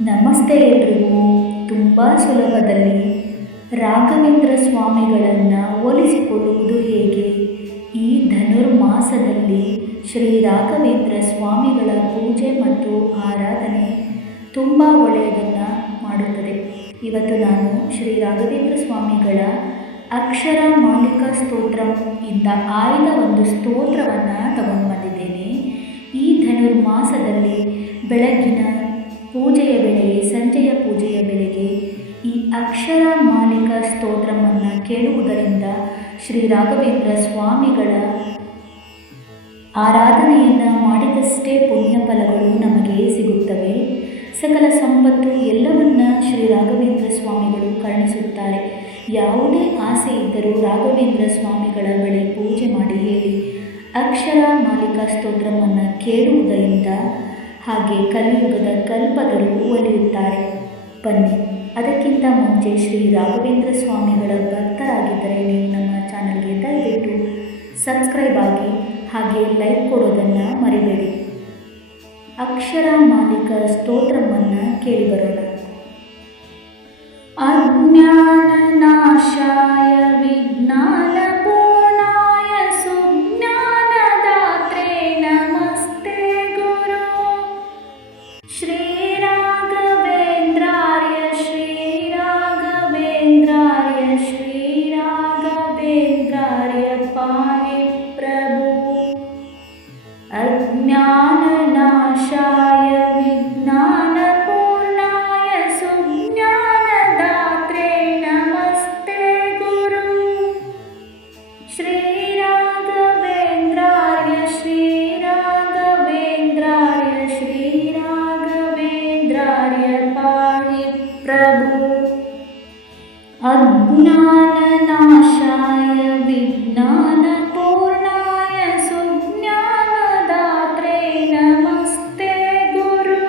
ನಮಸ್ತೆ ಎಲ್ರಿಗೂ. ತುಂಬ ಸುಲಭದಲ್ಲಿ ರಾಘವೇಂದ್ರ ಸ್ವಾಮಿಗಳನ್ನು ಹೋಲಿಸಿಕೊಳ್ಳುವುದು ಹೇಗೆ? ಈ ಧನುರ್ಮಾಸದಲ್ಲಿ ಶ್ರೀ ರಾಘವೇಂದ್ರ ಸ್ವಾಮಿಗಳ ಪೂಜೆ ಮತ್ತು ಆರಾಧನೆ ತುಂಬ ಒಳ್ಳೆಯದನ್ನು ಮಾಡುತ್ತದೆ. ಇವತ್ತು ನಾನು ಶ್ರೀ ರಾಘವೇಂದ್ರ ಸ್ವಾಮಿಗಳ ಅಕ್ಷರ ಮಾಲಿಕಾ ಸ್ತೋತ್ರಂ ಇಂದ ಆಯ್ದ ಒಂದು ಸ್ತೋತ್ರವನ್ನು ತಗೊಂಡು ಬಂದಿದ್ದೇನೆ. ಈ ಧನುರ್ಮಾಸದಲ್ಲಿ ಬೆಳಗ್ಗಿನ ಪೂಜೆಯ ವೇಳೆಗೆ, ಸಂಜೆಯ ಪೂಜೆಯ ವೇಳೆಗೆ ಈ ಅಕ್ಷರ ಮಾಲಿಕಾ ಸ್ತೋತ್ರವನ್ನು ಕೇಳುವುದರಿಂದ ಶ್ರೀ ರಾಘವೇಂದ್ರ ಸ್ವಾಮಿಗಳ ಆರಾಧನೆಯನ್ನು ಮಾಡಿದಷ್ಟೇ ಪುಣ್ಯ ಫಲಗಳು ನಮಗೆ ಸಿಗುತ್ತವೆ. ಸಕಲ ಸಂಪತ್ತು ಎಲ್ಲವನ್ನ ಶ್ರೀ ರಾಘವೇಂದ್ರ ಸ್ವಾಮಿಗಳು ಕರುಣಿಸುತ್ತಾರೆ. ಯಾವುದೇ ಆಸೆ ಇದ್ದರೂ ರಾಘವೇಂದ್ರ ಸ್ವಾಮಿಗಳ ಬಳಿ ಪೂಜೆ ಮಾಡಿ ಹೇಳಿ ಅಕ್ಷರ ಮಾಲಿಕಾ ಸ್ತೋತ್ರವನ್ನು ಕೇಳುವುದರಿಂದ ಹಾಗೆ ಕಲಿಯುಗದ ಕಲ್ಪತರು ಒಲಿಯುತ್ತಾರೆ. ಬನ್ನಿ, ಅದಕ್ಕಿಂತ ಮುಂಚೆ ಶ್ರೀ ರಾಘವೇಂದ್ರ ಸ್ವಾಮಿಗಳ ಭಕ್ತರಾಗಿದ್ದರೆ ನೀವು ನಮ್ಮ ಚಾನಲ್ಗೆ ದಯವಿಟ್ಟು ಸಬ್ಸ್ಕ್ರೈಬ್ ಆಗಿ ಹಾಗೆ ಲೈಕ್ ಕೊಡೋದನ್ನು ಮರಿಬೇಡಿ. ಅಕ್ಷರ ಮಾಲಿಕಾ ಸ್ತೋತ್ರವನ್ನು ಕೇಳಿ ಬರೋಣ. ಅಜ್ಞಾನ ನಾಶಾಯ ವಿಜ್ಞಾನ ಪೂರ್ಣಾಯ ಸುಜ್ಞಾನದಾತ್ರೆ ನಮಸ್ತೆ ಗುರು ಶ್ರೀ ರಾಘವೇಂದ್ರಾರ್ಯ ಶ್ರೀ ರಾಘವೇಂದ್ರಾರ್ಯ ಶ್ರೀ ರಾಘವೇಂದ್ರಾರ್ಯ ಪಾಹಿ ಪ್ರಭು. ಅಜ್ಞಾನ ನಾಶಾಯ ವಿಜ್ಞಾನ ಪೂರ್ಣಾಯ ಸುಜ್ಞಾನದಾತ್ರೆ ನಮಸ್ತೆ ಗುರು ಶ್ರೀ ರಾಘವೇಂದ್ರಾರ್ಯ ಶ್ರೀ ರಾಘವೇಂದ್ರಾರ್ಯ ಶ್ರೀ ರಾಘವೇಂದ್ರಾರ್ಯ ಪಾಹಿ ಪ್ರಭು. ಅಜ್ಞಾನ ನಾಶಾಯ ವಿಜ್ಞಾನ ಪೂರ್ಣಾಯ ಸುಜ್ಞಾನದಾತ್ರೆ ನಮಸ್ತೆ ಗುರು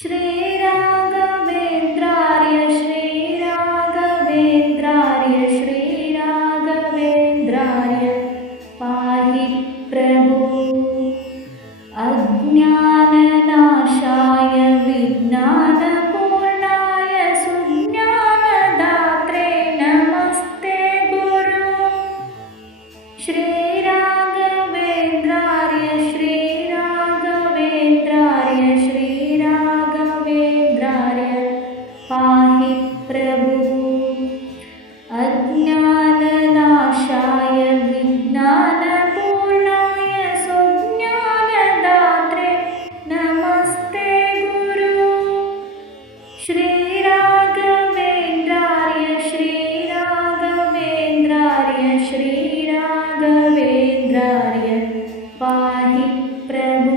ಶ್ರೀ ರಾಘವೇಂದ್ರಾರ್ಯ ಶ್ರೀ ರಾಘವೇಂದ್ರಾರ್ಯ ಶ್ರೀ ರಾಘವೇಂದ್ರಾರ್ಯ ಪಾಹಿ ಪ್ರಭು. ಅಜ್ಞಾನ ನಾಶಾಯ ವಿಜ್ಞಾನ ಪೂರ್ಣಾಯ ಸುಜ್ಞಾನದಾತ್ರೆ ನಮಸ್ತೆ ಗುರು ಶ್ರೀ ರಾಘವೇಂದ್ರಾರ್ಯ ಶ್ರೀ ರಾಘವೇಂದ್ರಾರ್ಯ ಶ್ರೀ ರಾಘವೇಂದ್ರಾರ್ಯ ಪಾಹಿ ಪ್ರಭು. ಅಜ್ಞಾನ ನಾಶಾಯ ವಿಜ್ಞಾನ ಪೂರ್ಣಾಯ ಸುಜ್ಞಾನದಾತ್ರೆ ನಮಸ್ತೆ ಗುರು ಶ್ರೀ ರಾಘವೇಂದ್ರಾರ್ಯ ಶ್ರೀ ರಾಘವೇಂದ್ರಾರ್ಯ ಶ್ರೀ ರಾಘವೇಂದ್ರಾರ್ಯ ಪಾಹಿ ಪ್ರಭು.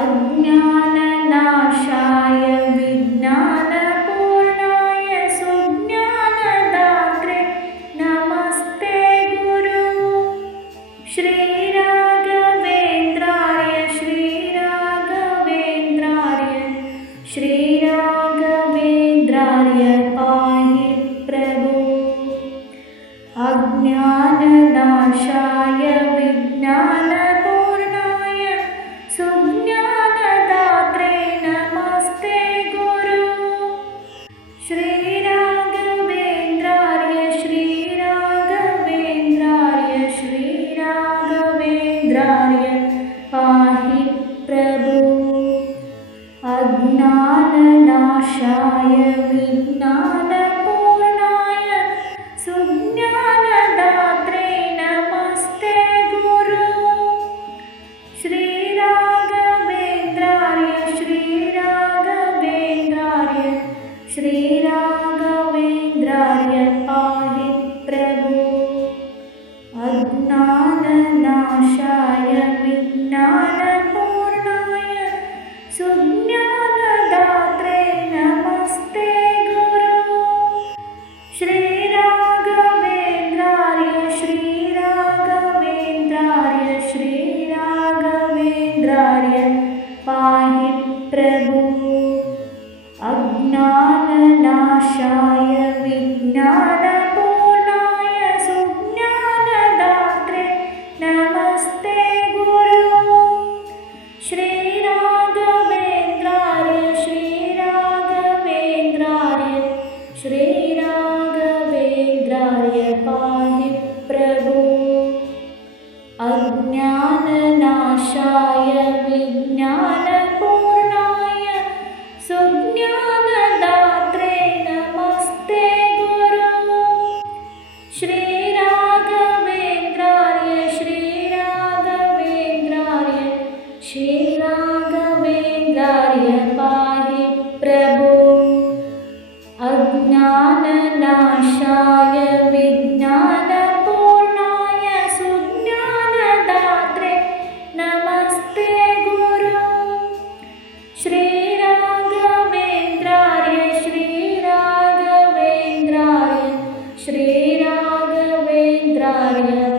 ಅಜ್ಞಾನ ನಾಶಾಯ ವಿಜ್ಞಾನ ಪೂರ್ಣಾಯ ಸುಜ್ಞಾನದಾತ್ರೆ ನಮಸ್ತೆ ಗುರು ಶ್ರೀ ರಾಘವೇಂದ್ರಾರ್ಯ ಶ್ರೀ ರಾಘವೇಂದ್ರಾರ್ಯ ಶ್ರೀ ರಾಘವೇಂದ್ರಾರ್ಯ ಪಾಹಿ ಪ್ರಭು. ಅಜ್ಞಾನ ನಾಶಾಯ ವಿಜ್ಞಾನ ಪೂರ್ಣಾಯ ಸುಜ್ಞಾನದಾತ್ರೆ ನಮಸ್ತೆ ಗುರು ಶ್ರೀ ರಾಘವೇಂದ್ರಾರ್ಯ ಶ್ರೀ ರಾಘವೇಂದ್ರಾರ್ಯ ಶ್ರೀ ರಾಘವೇಂದ್ರಾರ್ಯ ಪಾಹಿ ಪ್ರಭು. ಅಜ್ಞಾನ ನಾಶಾಯ ವಿಜ್ಞಾನ ಪೂರ್ಣಾಯ ಸುಜ್ಞಾನದಾತ್ರೆ ನಮಸ್ತೆ ಗುರು ಶ್ರೀ ರಾಘವೇಂದ್ರಾರ್ಯ ಶ್ರೀ ರಾಘವೇಂದ್ರಾರ್ಯ ಶ್ರೀ ರಾಘವೇಂದ್ರಾರ್ಯ ಪಾಹಿ ಪ್ರಭು. ಅಜ್ಞಾನ ನಾಶಾಯ ವಿಜ್ಞಾನ ಪೂರ್ಣಾಯ ಸುಜ್ಞಾನದಾತ್ರೆ ನಮಸ್ತೆ ಗುರು ಶ್ರೀ ರಾಘವೇಂದ್ರಾರ್ಯ ಶ್ರೀ ರಾಘವೇಂದ್ರಾರ್ಯ ಶ್ರೀ ರಾಘವೇಂದ್ರಾರ್ಯ ಪಾಹಿ ಪ್ರಭು. ಅಜ್ಞಾನ ನಾಶಾಯ ವಿಜ್ಞಾನ ಪೂರ್ಣಾಯ ಸುಜ್ಞಾನದಾತ್ರೆ ನಮಸ್ತೆ ಗುರು ಶ್ರೀ ರಾಘವೇಂದ್ರ सुज्ञानपूर्णाय सुज्ञानदात्रे नमस्ते गुरु श्रीराघवेन्द्राय श्रीराघवेन्द्राय पाहि प्रभु अज्ञाननाशाय विज्ञानपूर्णाय सुज्ञानदात्रे नमस्ते गुरु श्रीराघवेन्द्राय श्रीराघवेन्द्राय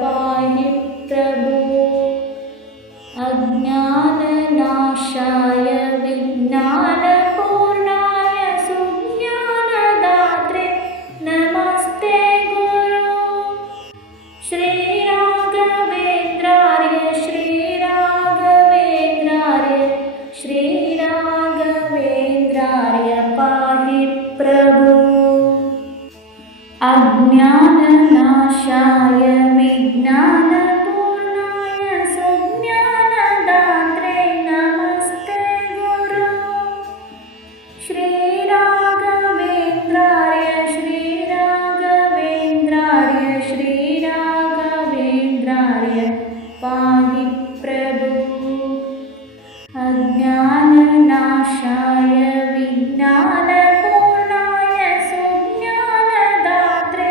पाहि प्रभु अज्ञाननाशाय विज्ञानपूर्णाय सुज्ञानदात्रे नमस्ते गुरु श्रीराघवेन्द्राय श्रीराघवेन्द्राय पाहि प्रभु अज्ञाननाशाय विज्ञानपूर्णाय सुज्ञानदात्रे नमस्ते गुरु श्रीराघवेन्द्राय श्रीराघवेन्द्राय पाहि प्रभु अज्ञाननाशाय विज्ञानपूर्णाय सुज्ञानदात्रे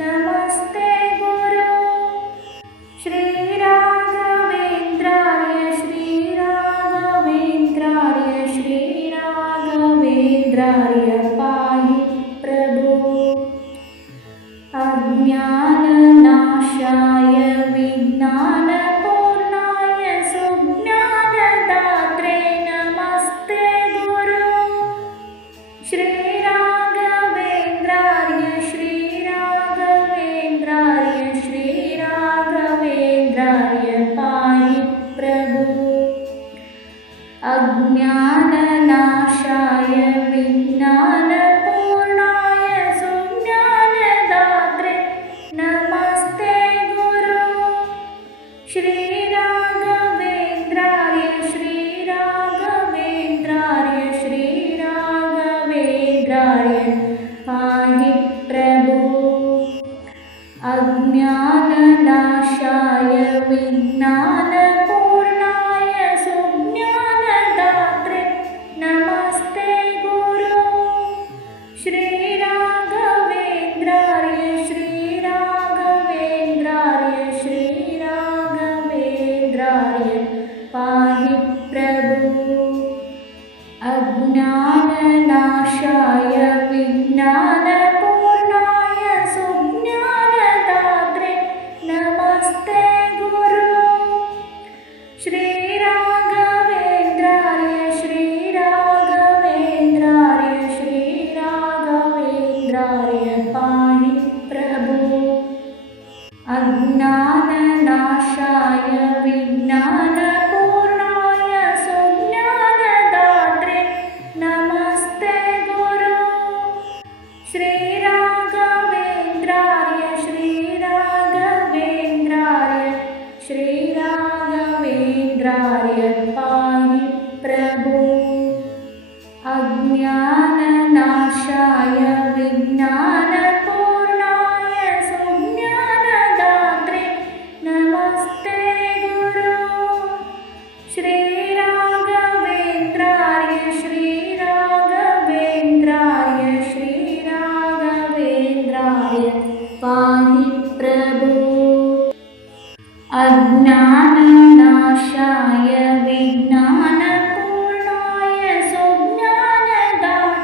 नमस्ते गुरु श्रीराघवेन्द्राय श्रीराघवेन्द्राय पाहि प्रभु अज्ञाननाशाय विज्ञानपूर्णाय सुज्ञानदात्रे नमस्ते गुरु श्रीराघवेन्द्राय श्रीराघवेन्द्राय पाहि प्रभु अज्ञाननाशाय विज्ञानपूर्णाय सुज्ञानदात्रे नमस्ते गुरु श्रीराघवेन्द्राय श्रीराघवेन्द्राय पाहि प्रभु अज्ञाननाशाय विज्ञानपूर्णाय सुज्ञानदात्रे नमस्ते गुरु श्रीराघवेन्द्राय श्रीराघवेन्द्राय पाहि प्रभु अज्ञाननाशाय विज्ञानपूर्णाय सुज्ञानदात्रे नमस्ते गुरु श्रीराघवेन्द्राय श्रीराघवेन्द्राय पाहि प्रभु अज्ञाननाशाय विज्ञानपूर्णाय सुज्ञानदात्रे नमस्ते गुरु श्रीराघवेन्द्राय श्रीराघवेन्द्राय पाहि प्रभु अज्ञाननाशाय विज्ञानपूर्णाय सुज्ञानदात्रे नमस्ते गुरु श्रीराघवेन्द्राय श्रीराघवेन्द्राय पाहि प्रभु अज्ञाननाशाय विज्ञानपूर्णाय सुज्ञानदात्रे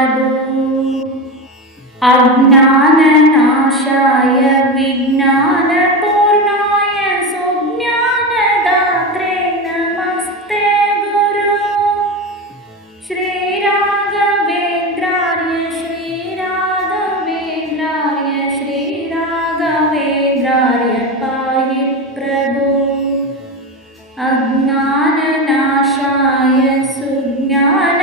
प्रभु अज्ञाननाशाय विज्ञानपूर्णाय सुज्ञानदात्रे नमस्ते गुरु श्रीराघवेन्द्राय श्रीराघवेन्द्राय पाहि प्रभु अज्ञाननाशाय सुज्ञानपूर्णाय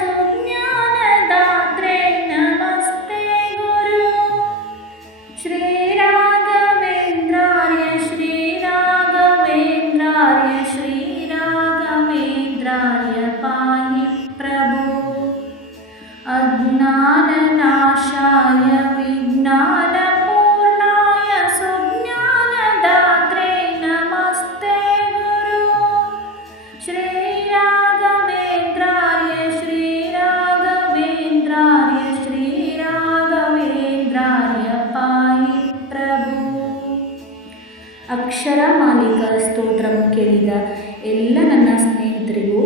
सुज्ञानदात्रे नमस्ते गुरु श्रीराघवेन्द्राय श्रीराघवेन्द्राय पाहि प्रभु अज्ञाननाशाय विज्ञानपूर्णाय सुज्ञानदात्रे नमस्ते गुरु श्रीराघवेन्द्राय पाहि प्रभु ಅಕ್ಷರ ಮಾಲಿಕಾ ಸ್ತೋತ್ರಂ ಕೇಳಿದ ಎಲ್ಲ ನನ್ನ ಸ್ನೇಹಿತರಿಗೂ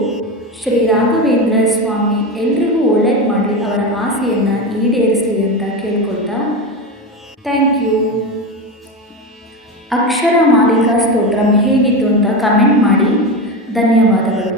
ಶ್ರೀ ರಾಘವೇಂದ್ರ ಸ್ವಾಮಿ ಎಲ್ರಿಗೂ ಒಳ್ಳೇದು ಮಾಡಲಿ, ಅವರ ಆಸೆಯನ್ನು ಈಡೇರಿಸಲಿ ಅಂತ ಕೇಳ್ಕೊಳ್ತಾ ಥ್ಯಾಂಕ್ ಯು. ಅಕ್ಷರ ಮಾಲಿಕಾ ಸ್ತೋತ್ರಂ ಹೇಗಿತ್ತು ಅಂತ ಕಮೆಂಟ್ ಮಾಡಿ. ಧನ್ಯವಾದಗಳು.